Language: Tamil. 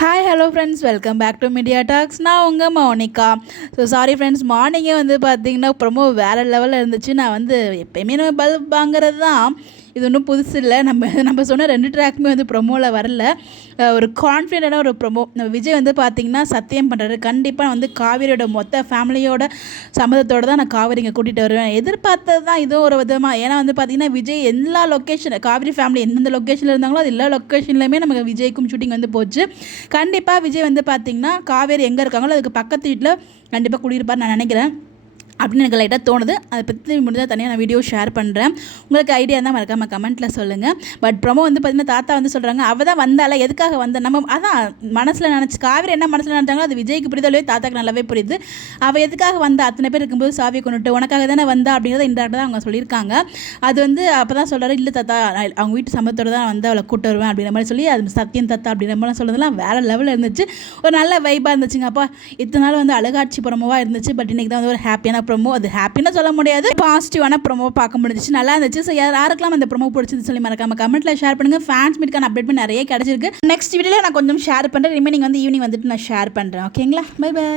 Hi hello friends, welcome back to media talks. நான் உங்கள் மோனிகா. ஸோ சாரி ஃப்ரெண்ட்ஸ், மார்னிங்கே வந்து பார்த்தீங்கன்னா ப்ரொமோ வேறு லெவலில் இருந்துச்சு. நான் வந்து எப்போயுமே நம்ம பல்ப் வாங்குறது தான், இது ஒன்றும் புதுசு இல்லை. நம்ம சொன்ன 2 ட்ராக்குமே வந்து ப்ரொமோவில் வரல. ஒரு கான்ஃபிடென்ட்டான ஒரு ப்ரொமோ. நம்ம விஜய் வந்து பார்த்திங்கன்னா சத்தியம் பண்ணுறாரு, கண்டிப்பாக வந்து காவேரியோட மொத்த ஃபேமிலியோட சம்மதத்தோடு தான் நான் காவேரி இங்கே கூட்டிகிட்டு வருவேன். எதிர்பார்த்தது தான் இதுவும் ஒரு விதமாக. ஏன்னா வந்து பார்த்திங்கன்னா விஜய் எல்லா லொக்கேஷன், காவேரி ஃபேமிலி எந்தெந்த லொக்கேஷனில் இருந்தாங்களோ அது எல்லா லொக்கேஷன்லையுமே நமக்கு விஜய்க்கும் ஷூட்டிங் வந்து போச்சு. கண்டிப்பாக விஜய் வந்து பார்த்திங்கன்னா காவேரி எங்கே இருக்காங்களோ அதுக்கு பக்கத்து வீட்டில் கண்டிப்பாக குடியிருப்பார் நான் நினைக்கிறேன் அப்படின்னு எனக்கு லைட்டாக தோணுது. அதை பற்றி முடிஞ்சால் தனியாக நான் வீடியோ ஷேர் பண்ணுறேன். உங்களுக்கு ஐடியா இருந்தால் மறக்காமல் கமெண்ட்டில் சொல்லுங்கள். பட் ப்ரொமோ வந்து பார்த்திங்கன்னா தாத்தா வந்து சொல்கிறாங்க, அவள் தான் வந்தால எதுக்காக வந்த நம்ம அதான் மனசில் நினச்சி காவேரி என்ன மனசில் நினச்சாங்களோ அது விஜய்க்கு புரிதலே தாத்தாக்கு நல்லாவே புரியுது. அவள் எதுக்காக வந்தா, அத்தனை பேர் இருக்கும்போது சாவியை கொண்டுட்டு உனக்காக தானே வந்தா அப்படிங்கிறத இன்டெரக்டாக தான் அவங்க சொல்லியிருக்காங்க. அது வந்து அப்போ தான் சொல்கிறாரு, இல்லை தாத்தா அவங்க வீட்டு சம்பளத்தோடு தான் வந்து அவளை கூட்டு வருவேன் அப்படிங்கிற மாதிரி சொல்லி, அது சத்தியம் தாத்தா அப்படிங்கிற மாதிரி சொல்கிறதுலாம் வேறு லெவலில் இருந்துச்சு. ஒரு நல்ல வைப்பாக இருந்துச்சுங்க. அப்பா இத்தனை நாள் வந்து அழகாட்சி ப்ரொமோவாக இருந்துச்சு. பட் இன்றைக்கி தான் வந்து ஒரு ஹாப்பியான ப்ரொமோ. அது ஹாப்பின்னு சொல்ல முடியாது, பாசிட்டிவான ப்ரொமோ பார்க்க முடிஞ்சிச்சு, நல்லா இருந்துச்சு. ஸோ யாருக்கெல்லாம் அந்த ப்ரொமோ பிடிச்சது சொல்லி மறக்காம கமெண்ட்டில் ஷேர் பண்ணுங்கள். ஃபேன்ஸ் மீட்கான அப்டேட் நிறைய கிடச்சிருக்கு. நெக்ஸ்ட் வீடியோவில் நான் கொஞ்சம் ஷேர் பண்ணுறேன். ரிமைனிங் வந்து ஈவினிங் வந்துட்டு நான் ஷேர் பண்ணுறேன். ஓகேங்களா? Bye by.